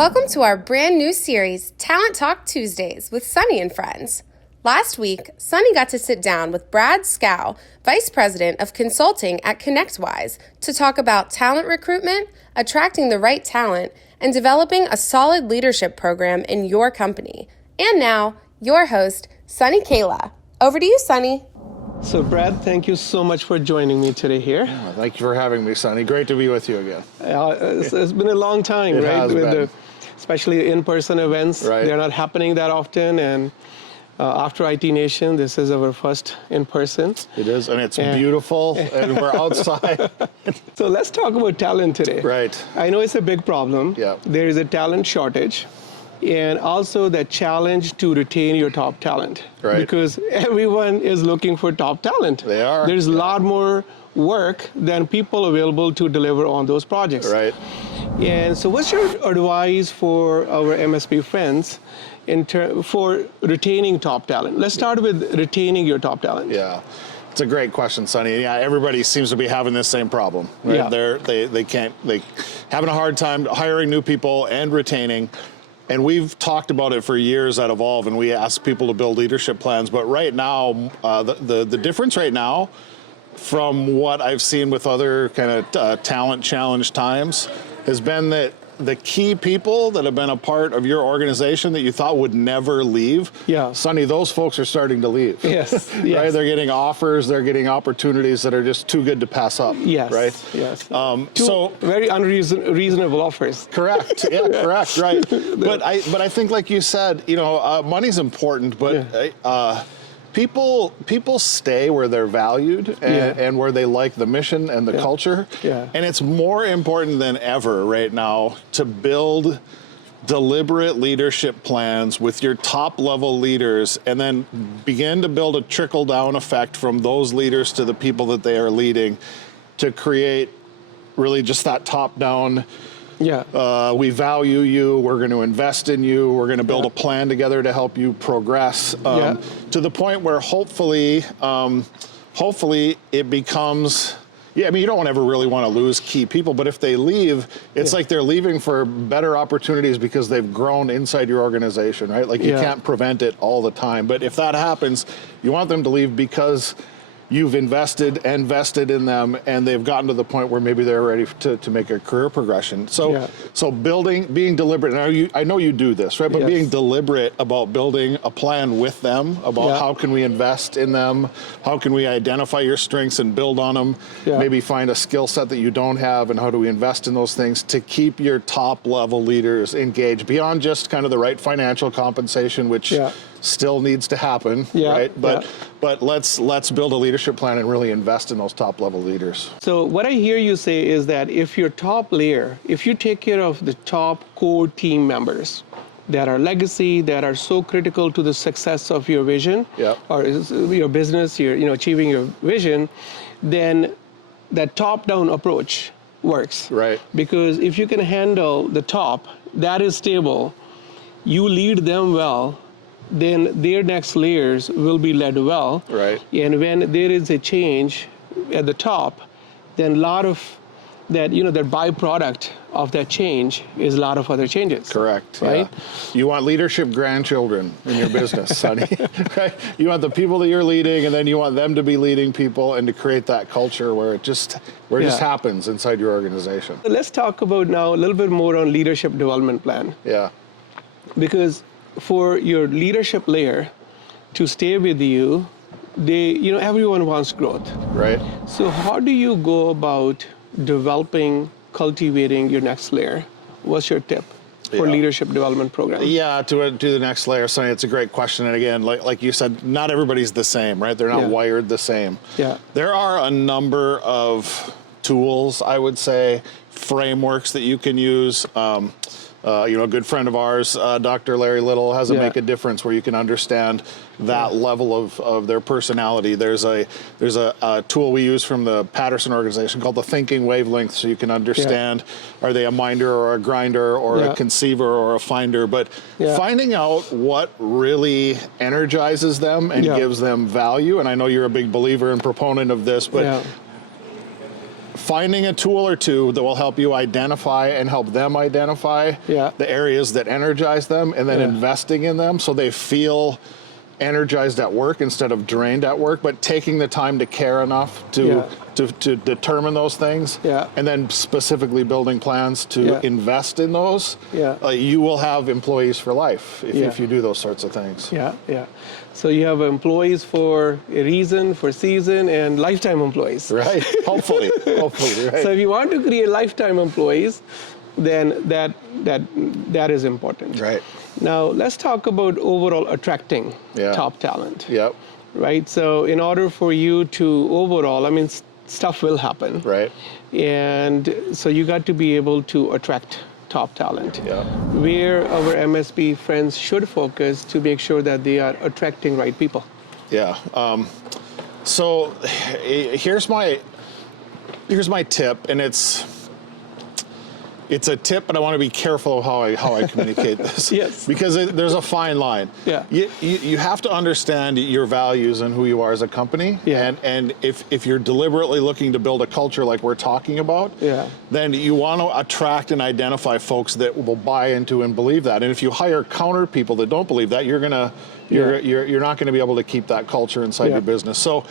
Welcome to our brand new series, Talent Talk Tuesdays with Sunny and Friends. Last week, Sunny got to sit down with Brad Schow, Vice President of Consulting at ConnectWise, to talk about talent recruitment, attracting the right talent, and developing a solid leadership program in your company. And now, your host, Sunny Kayla. Over to you, Sunny. So, Brad, thank you so much for joining me today here. Yeah, thank you for having me, Sunny. Great to be with you again. It's been a long time, It right? has been. Especially in-person events. Right. They're not happening that often. And after IT Nation, this is our first in-person. It is, and it's beautiful, and we're outside. So let's talk about talent today. Right. I know it's a big problem. Yeah. There is a talent shortage. And also the challenge to retain your top talent. Right. Because everyone is looking for top talent. They are. There's a lot more work than people available to deliver on those projects. Right. And so what's your advice for our MSP friends for retaining top talent? Let's start with retaining your top talent. Yeah. It's a great question, Sunny. Yeah, everybody seems to be having this same problem. Right? Yeah. They having a hard time hiring new people and retaining. And we've talked about it for years at Evolve, and we ask people to build leadership plans. But right now, the difference right now, from what I've seen with other kind of talent challenge times, has been that the key people that have been a part of your organization that you thought would never leave, Yeah. Sunny, those folks are starting to leave. Yes. Right? Yes. They're getting offers, they're getting opportunities that are just too good to pass up. Yes. Right? Yes. So very unreasonable offers. correct. Yeah, correct. Right. But I think, like you said, money's important, but people stay where they're valued and where they like the mission and the culture. Yeah. And it's more important than ever right now to build deliberate leadership plans with your top level leaders, and then begin to build a trickle down effect from those leaders to the people that they are leading, to create really just that top down. Yeah. We value you, we're going to invest in you, we're going to build a plan together to help you progress, to the point where hopefully it becomes, you don't ever really want to lose key people, but if they leave, it's like they're leaving for better opportunities because they've grown inside your organization, right? Like you can't prevent it all the time, but if that happens, you want them to leave because you've invested in them, and they've gotten to the point where maybe they're ready to make a career progression. So being deliberate, and I know you do this, right? But being deliberate about building a plan with them about how can we invest in them, how can we identify your strengths and build on them, maybe find a skill set that you don't have, and how do we invest in those things to keep your top level leaders engaged beyond just kind of the right financial compensation, which still needs to happen, right? But let's build a leadership plan and really invest in those top level leaders. So what I hear you say is that if your top layer, if you take care of the top core team members that are legacy, that are so critical to the success of your vision or your business, achieving your vision, then that top-down approach works. Right. Because if you can handle the top, that is stable, you lead them well, then their next layers will be led well. Right. And when there is a change at the top, then a lot of that, that byproduct of that change is a lot of other changes. Correct. Right? Yeah. You want leadership grandchildren in your business, Sunny. Right? You want the people that you're leading, and then you want them to be leading people, and to create that culture where it just happens inside your organization. Let's talk about now a little bit more on leadership development plan. Yeah. Because for your leadership layer to stay with you, everyone wants growth. Right. So how do you go about cultivating your next layer? What's your tip for leadership development program? Yeah, to the next layer, Sonny, it's a great question. And again, like you said, not everybody's the same, right? They're not wired the same. Yeah. There are a number of tools, I would say, frameworks that you can use. A good friend of ours, Dr. Larry Little, has a Make a Difference, where you can understand that level of their personality. There's a tool we use from the Patterson organization called the Thinking Wavelength, so you can understand, are they a minder or a grinder or a conceiver or a finder, but finding out what really energizes them and gives them value. And I know you're a big believer and proponent of this, but finding a tool or two that will help you identify and help them identify the areas that energize them, and then investing in them so they feel energized at work instead of drained at work, but taking the time to care enough to determine those things, and then specifically building plans to invest in those. You will have employees for life if you do those sorts of things. So you have employees for a reason, for season, and lifetime employees. Right. Hopefully. Right. So if you want to create lifetime employees, then that is important. Right. Now let's talk about overall attracting top talent. Yep. Right. So in order for you to overall, I mean, stuff will happen. Right. And so you got to be able to attract top talent. Yeah. Where our MSP friends should focus to make sure that they are attracting right people. Yeah. So here's my tip, and it's a tip, but I want to be careful of how I communicate this. Yes. Because there's a fine line. Yeah. You have to understand your values and who you are as a company. Yeah. And if you're deliberately looking to build a culture like we're talking about, then you want to attract and identify folks that will buy into and believe that. And if you hire counter people that don't believe that, you're not going to be able to keep that culture inside your business. So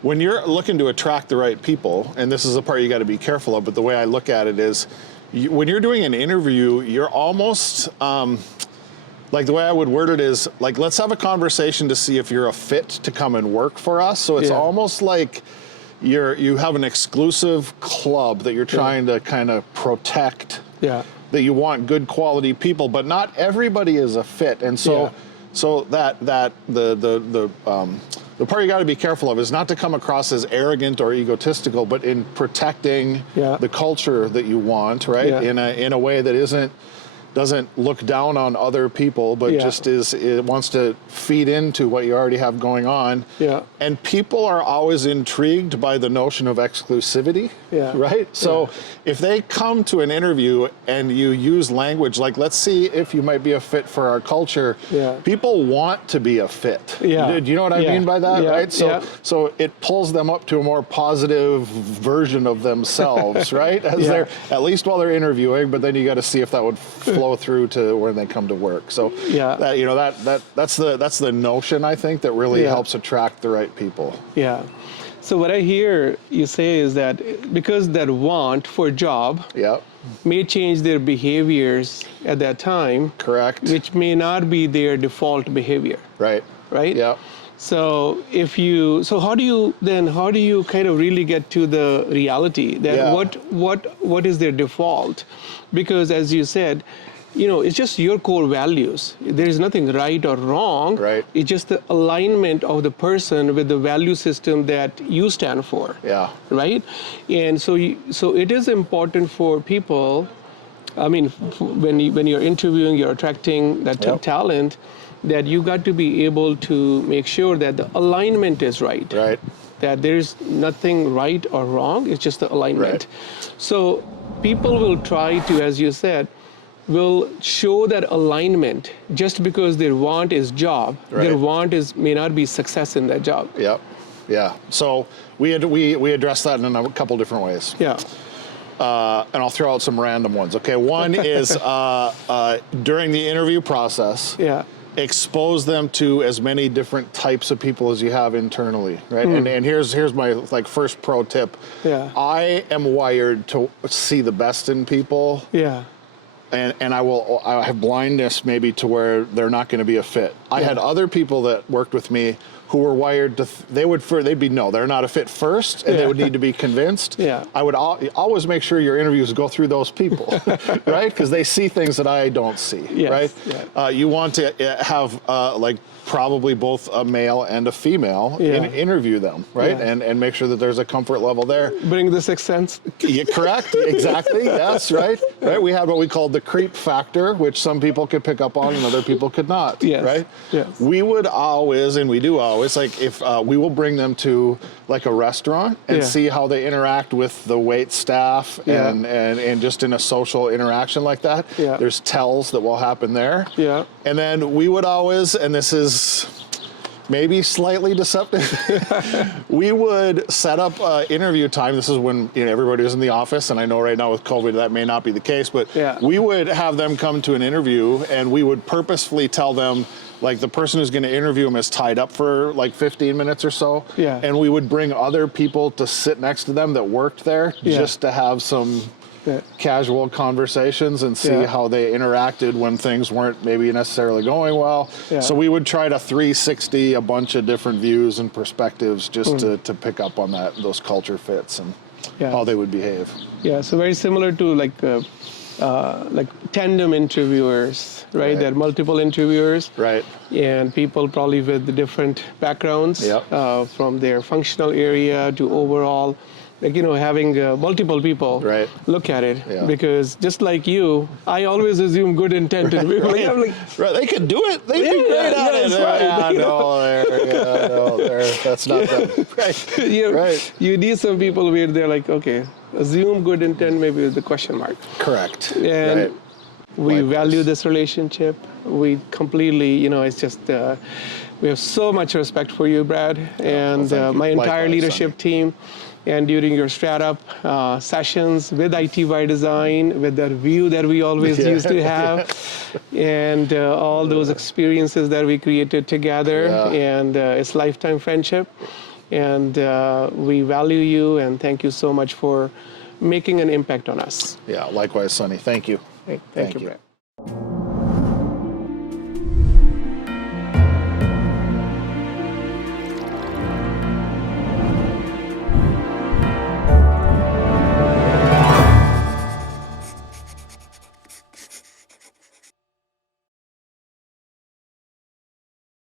when you're looking to attract the right people, and this is the part you got to be careful of, but the way I look at it is, when you're doing an interview, you're almost, like the way I would word it is, like, let's have a conversation to see if you're a fit to come and work for us. So it's almost like you have an exclusive club that you're trying to kind of protect, that you want good quality people, but not everybody is a fit. And so the part you got to be careful of is not to come across as arrogant or egotistical, but in protecting the culture that you want, right? In a way that doesn't look down on other people, but just it wants to feed into what you already have going on. And people are always intrigued by the notion of exclusivity, right? So if they come to an interview and you use language like, let's see if you might be a fit for our culture, people want to be a fit. Do you know what I mean by that, right? So it pulls them up to a more positive version of themselves, right? As they're, at least while they're interviewing, but then you got to see if that would flow through to when they come to work. So that's the notion, I think, that really helps attract the right people. So what I hear you say is that because that want for a job may change their behaviors at that time. Correct. Which may not be their default behavior. Right. Yeah. So how do you kind of really get to the reality that what is their default? Because as you said, it's just your core values. There is nothing right or wrong. Right. It's just the alignment of the person with the value system that you stand for. Right. And so it is important for people. I mean, when you're interviewing, you're attracting that talent, that you got to be able to make sure that the alignment is right. Right. That there's nothing right or wrong. It's just the alignment. Right. So people will try to, as you said, will show that alignment just because their want is job. Their want may not be success in that job. So we address that in a couple different ways. And I'll throw out some random ones. Okay, one is during the interview process, expose them to as many different types of people as you have internally, right? And here's my first pro tip. I am wired to see the best in people. And I have blindness maybe to where they're not going to be a fit. I had other people that worked with me who were wired to, they're not a fit first, and they would need to be convinced. I would always make sure your interviews go through those people, right? Because they see things that I don't see, right? You want to have probably both a male and a female interview them, right? And make sure that there's a comfort level there. Bring the sixth sense. Correct, exactly, yes, right? We had what we called the creep factor, which some people could pick up on and other people could not, right? We would always, and we do always, if we will bring them to a restaurant and see how they interact with the wait staff and just in a social interaction like that. There's tells that will happen there. And then we would always, and this is maybe slightly deceptive. We would set up interview time. This is when everybody was in the office, and I know right now with COVID that may not be the case, but we would have them come to an interview, and we would purposefully tell them, like, the person who's going to interview them is tied up for like 15 minutes or so, and we would bring other people to sit next to them that worked there just to have some casual conversations and see how they interacted when things weren't maybe necessarily going well. So we would try to 360 a bunch of different views and perspectives just to pick up on those culture fits and how they would behave. Yeah, so very similar to like tandem interviewers, right? There are multiple interviewers, and people probably with the different backgrounds, from their functional area to overall. Like, having multiple people look at it, because just like you, I always assume good intent in people. They could do it. They'd be great at it. That's not them. You need some people where they're like, okay, assume good intent, maybe with the question mark. Correct. And we value this relationship. We completely, it's just, we have so much respect for you, Brad, and my entire leadership team. And during your startup sessions with IT by Design, with that view that we always used to have, and all those experiences that we created together, and it's lifetime friendship. And we value you, and thank you so much for making an impact on us. Yeah, likewise, Sonny. Thank you. Thank you, Brad.